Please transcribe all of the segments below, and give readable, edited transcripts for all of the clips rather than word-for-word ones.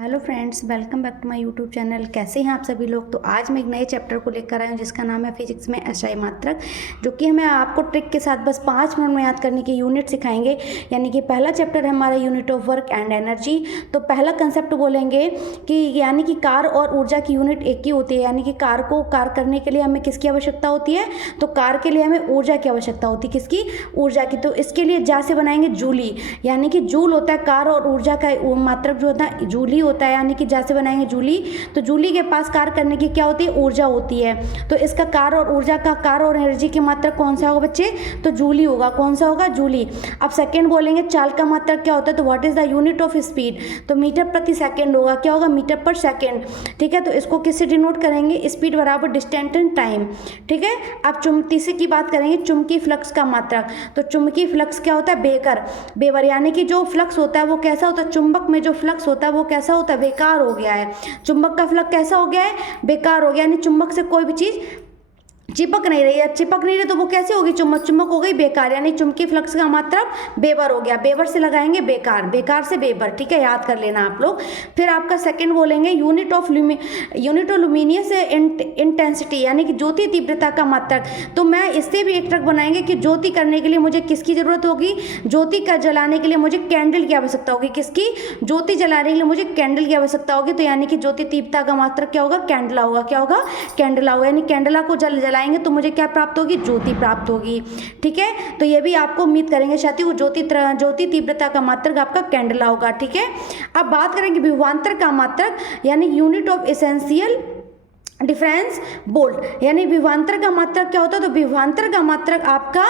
Hello friends, welcome back to my YouTube channel. कैसे हैं आप सभी लोग। तो आज मैं एक नए चैप्टर को लेकर आई हूँ जिसका नाम है फिजिक्स में एसआई मात्रक, जो कि हमें आपको ट्रिक के साथ बस 5 मिनट में याद करने की यूनिट सिखाएंगे। यानी कि पहला चैप्टर है हमारा unit of work and energy. तो पहला कंसेप्ट बोलेंगे कि यानी कि कार और ऊर्जा की यूनिट एक ही होती है। यानी कि कार को कार करने के लिए हमें किसकी आवश्यकता होती है, तो कार के लिए हमें ऊर्जा की आवश्यकता होती है। किसकी? ऊर्जा की। तो इसके लिए जा से बनाएंगे जूली, यानी कि जूल होता है कार और ऊर्जा का मात्रक जो होता है जूली होता है, यानी कि जैसे बनाएंगे जूली। तो जूली के पास कार करने की क्या होती है? ऊर्जा होती है। तो इसका कार और ऊर्जा का कार और एनर्जी की मात्रक कौन सा होगा बच्चे? तो जूली होगा। कौन सा होगा? जूली। अब सेकंड बोलेंगे चाल का मात्रक क्या होता है, तो what is the unit of speed, तो मीटर प्रति सेकंड होगा। क्या होगा? मीटर पर सेकंड। ठीक है, तो इसको किससे डिनोट करेंगे? स्पीड बराबर डिस्टेंस एंड टाइम। ठीक है। अब तीसरे की बात करेंगे चुंबकीय फ्लक्स का मात्रक। तो चुंबकीय फ्लक्स क्या होता है? बेवर, यानी कि जो फ्लक्स होता है वो कैसा होता है? चुंबक में जो फ्लक्स होता है वो कैसा होता है? बेकार हो गया है। चुंबक का फ्लक्स कैसा हो गया है? बेकार हो गया। यानी चुंबक से कोई भी चीज चिपक नहीं रही है। चिपक नहीं रही तो वो कैसे होगी? चुंबक हो गई बेकार। यानी चुंबकीय फ्लक्स का मात्रक बेवर हो गया। बेवर से लगाएंगे बेकार, बेकार से बेवर। ठीक है, याद कर लेना आप लोग। फिर आपका सेकंड बोलेंगे यूनिट ऑफ लुमिनियस इंटेंसिटी, यानी कि ज्योति तीव्रता का मात्रक। तो मैं इससे भी एक ट्रिक बनाएंगे कि ज्योति करने के लिए मुझे किसकी जरूरत होगी? ज्योति का जलाने के लिए मुझे कैंडल की आवश्यकता होगी। किसकी? ज्योति जलाने के लिए मुझे कैंडल की आवश्यकता होगी। तो यानी कि ज्योति तीव्रता का मात्रक क्या होगा? कैंडला होगा। क्या होगा? कैंडला होगा। यानी कैंडला को जलाएंगे तो मुझे क्या प्राप्त होगी? ज्योति प्राप्त होगी। ठीक है, तो ये भी आपको उम्मीद करेंगे साथियों, ज्योति तीव्रता का मात्रक आपका कैंडला होगा। ठीक है। अब बात करेंगे विभवांतर का मात्रक, यानी unit of essential difference volt. यानी विभवांतर का मात्रक क्या होता है? तो विभवांतर का मात्रक आपका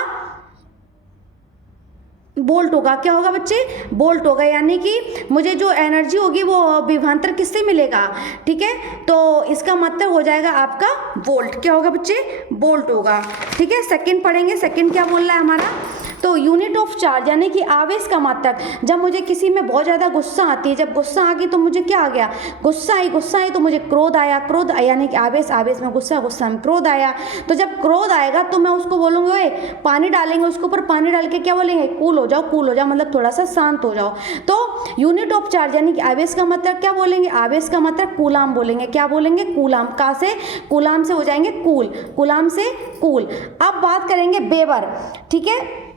बोल्ट होगा। क्या होगा बच्चे? बोल्ट होगा। यानी कि मुझे जो एनर्जी होगी वो विभवांतर किससे मिलेगा? ठीक है, तो इसका मतलब हो जाएगा आपका वोल्ट। क्या होगा बच्चे? वोल्ट होगा। ठीक है, सेकंड पढ़ेंगे। सेकंड क्या बोल रहा है हमारा? तो यूनिट ऑफ चार्ज, यानी कि आवेश का मात्रक। जब मुझे किसी में बहुत ज़्यादा गुस्सा आती है, जब गुस्सा आ गई तो मुझे क्या आ गया? गुस्सा आई तो मुझे क्रोध आया। क्रोध यानी कि आवेश में गुस्सा, गुस्सा में क्रोध आया। तो जब क्रोध आएगा तो मैं उसको बोलूँगी ओए पानी डालेंगे उसके ऊपर, पानी डाल के क्या बोलेंगे? कूल हो जाओ, कूल हो जाओ, मतलब थोड़ा सा शांत हो जाओ। तो यूनिट ऑफ चार्ज यानी कि आवेश का मात्रक क्या बोलेंगे? आवेश का मात्रक कूलाम बोलेंगे। क्या बोलेंगे? कूलाम। कहाँ से? कूलाम से हो जाएंगे कूल, कूलाम से कूल। अब बात करेंगे बेवर। ठीक है,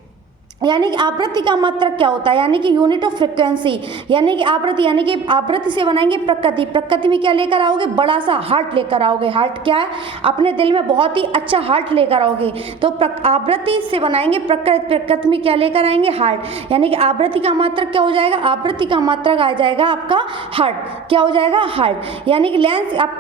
यानी कि आवृत्ति का मात्रक क्या होता है? यानी कि यूनिट ऑफ फ्रिक्वेंसी, यानी कि आवृत्ति, यानी कि आवृत्ति से बनाएंगे प्रकृति। प्रकृति में क्या लेकर आओगे? बड़ा सा हार्ट लेकर आओगे। हार्ट क्या है? अपने दिल में बहुत ही अच्छा हार्ट लेकर आओगे। तो आवृत्ति से बनाएंगे प्रकृति। प्रकृति में क्या लेकर आएंगे? हार्ट। यानी कि आवृत्ति का मात्रक क्या हो जाएगा? आवृत्ति का मात्रक आ जाएगा आपका हार्ट। क्या हो जाएगा? हार्ट। यानी कि लेंस, आप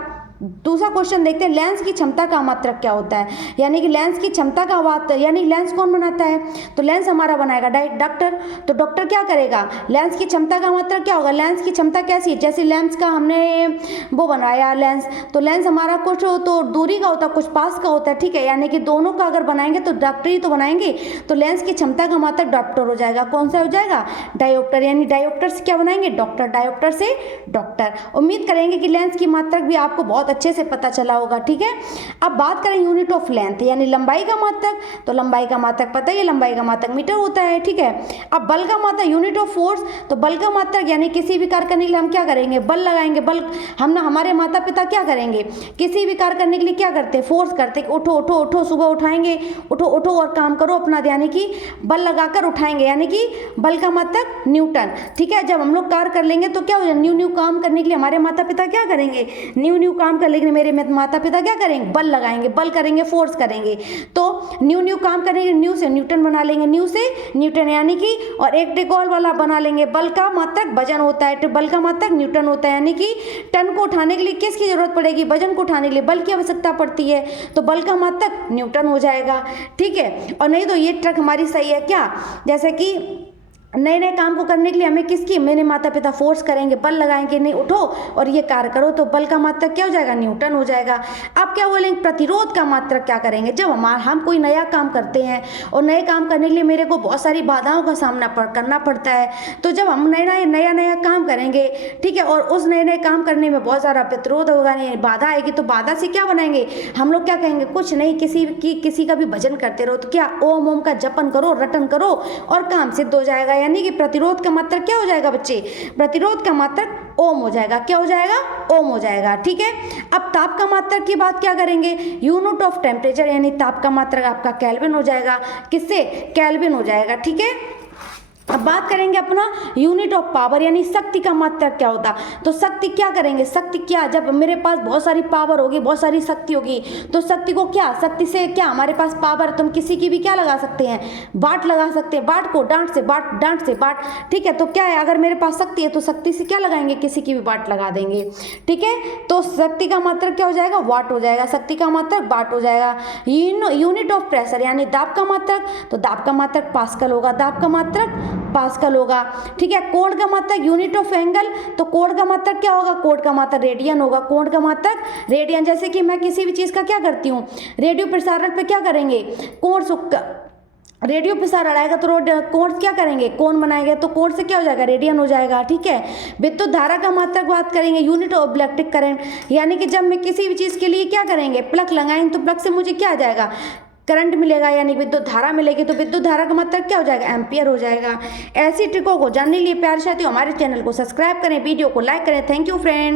दूसरा क्वेश्चन देखते हैं, लेंस की क्षमता का मात्रक क्या होता है? यानी कि लेंस की क्षमता का बात, यानी लेंस कौन बनाता है? तो लेंस हमारा बनाएगा डॉक्टर। तो डॉक्टर क्या करेगा? लेंस की क्षमता का मात्रक क्या होगा? लेंस की क्षमता कैसी है? जैसे लेंस का हमने वो बनवाया लेंस, तो लेंस हमारा कुछ तो दूरी का होता है, कुछ पास का होता है। ठीक है, यानी कि दोनों का अगर बनाएंगे तो डॉक्टर ही तो बनाएंगे। तो लेंस की क्षमता का मात्रक डॉप्टर हो जाएगा। कौन सा हो जाएगा? डायोप्टर। यानी डायोप्टर से क्या बनाएंगे? डॉक्टर। डायोप्टर से डॉक्टर। उम्मीद करेंगे कि लेंस की मात्रक भी आपको बहुत अच्छे से पता चला होगा। ठीक है, अब बात करें यूनिट ऑफ लेंथ, यानी लंबाई का मात्रक। तो लंबाई का मात्रक पता ही है, लंबाई का मात्रक मीटर होता है। ठीक है, अब बल का मात्रक यूनिट ऑफ फोर्स। तो बल का मात्रक यानी किसी भी कार्य करने के लिए हम क्या करेंगे? बल लगाएंगे। बल हम ना, हमारे माता पिता क्या करेंगे? किसी भी कार्य करने के लिए क्या करते हैं? फोर्स करते हैं। उठो उठो उठो, सुबह उठाएंगे, उठो उठो और काम करो अपना, यानी कि बल लगाकर उठाएंगे। यानी कि बल का मात्रक न्यूटन। ठीक है, जब हम लोग कार्य कर लेंगे तो क्या हो जाए? न्यू काम करने के लिए हमारे माता पिता क्या करेंगे? न्यू काम करने के लिए मेरे माता पिता क्या करेंगे? बल लगाएंगे। बल करेंगे, फोर्स करेंगे। तो न्यू काम करेंगे, न्यू से न्यूटन बना लेंगे, न्यू से न्यूटन, यानी कि और एक टेकॉल वाला बना लेंगे। बल का मात्रक वजन होता है, बल का मात्रक न्यूटन होता है। यानी कि टन को उठाने के लिए किसकी जरूरत पड़ेगी? वजन को उठाने के लिए बल की आवश्यकता पड़ती है। तो बल का मात्रक न्यूटन हो जाएगा। ठीक है, और नहीं तो ये ट्रिक हमारी सही है क्या? जैसे कि नए नए काम को करने के लिए हमें किसकी? मेरे माता पिता फोर्स करेंगे, बल लगाएंगे, नहीं उठो और ये कार्य करो, तो बल का मात्रक क्या हो जाएगा? न्यूटन हो जाएगा। अब क्या बोलेंगे? प्रतिरोध का मात्रक क्या करेंगे? जब हम कोई नया काम करते हैं और नए काम करने के लिए मेरे को बहुत सारी बाधाओं का सामना करना पड़ता है। तो जब हम नया काम करेंगे, ठीक है, और उस नए काम करने में बहुत सारा प्रतिरोध होगा, नहीं बाधा आएगी, तो बाधा से क्या बनाएंगे हम लोग? क्या कहेंगे? कुछ नहीं, किसी का भी भजन करते रहो। तो क्या? ओम ओम का जपन करो, रटन करो और काम सिद्ध हो जाएगा। यानी कि प्रतिरोध का मात्रक क्या हो जाएगा बच्चे, प्रतिरोध का मात्रक ओम हो जाएगा। क्या हो जाएगा, ओम हो जाएगा। ठीक है, अब ताप का मात्रक की बात क्या करेंगे, यूनिट ऑफ टेम्परेचर यानी ताप का मात्रक आपका केल्विन हो जाएगा। किससे, केल्विन हो जाएगा। ठीक है, अब बात करेंगे अपना यूनिट ऑफ पावर यानी शक्ति का मात्रक क्या होता। तो शक्ति क्या करेंगे, शक्ति क्या, जब मेरे पास बहुत सारी पावर होगी, बहुत सारी शक्ति होगी, तो शक्ति को क्या, शक्ति से क्या, हमारे पास पावर, तुम किसी की भी क्या लगा सकते हैं, बाट लगा सकते हैं, बाट को डांट से बाट, डांट से बाट। ठीक है, तो क्या है, अगर मेरे पास शक्ति है तो शक्ति से क्या लगाएंगे, किसी की भी बाट लगा देंगे। ठीक है, तो शक्ति का मात्रक क्या हो जाएगा, वाट हो जाएगा, शक्ति का मात्रक वाट हो जाएगा। यूनिट ऑफ प्रेशर यानी दाब का मात्रक, तो दाब का मात्रक पास्कल होगा, दाब का मात्रक पास्कल होगा। ठीक है, कोण का मात्रक यूनिट ऑफ एंगल, तो कोण का मात्रक क्या होगा, कोण का मात्रक रेडियन होगा, कोण का मात्रक रेडियन। जैसे कि मैं किसी भी चीज का क्या करती हूँ, रेडियो प्रसारण पे क्या करेंगे, कोण, रेडियो प्रसारण आएगा तो कोण क्या करेंगे, कोण बनाएंगे, तो कोण से क्या हो जाएगा, रेडियन हो जाएगा। ठीक है, विद्युत धारा का मात्रक बात करेंगे, यूनिट ऑफ इलेक्ट्रिक करंट, यानी कि जब मैं किसी भी चीज के लिए क्या करेंगे, प्लग लगाएंगे तो प्लग से मुझे क्या आ जाएगा, करंट मिलेगा यानी विद्युत धारा मिलेगी, तो विद्युत धारा का मात्रक क्या हो जाएगा, एम्पियर हो जाएगा। ऐसी ट्रिकों को जानने के लिए प्यारे साथियों हमारे चैनल को सब्सक्राइब करें, वीडियो को लाइक करें। Thank you friend.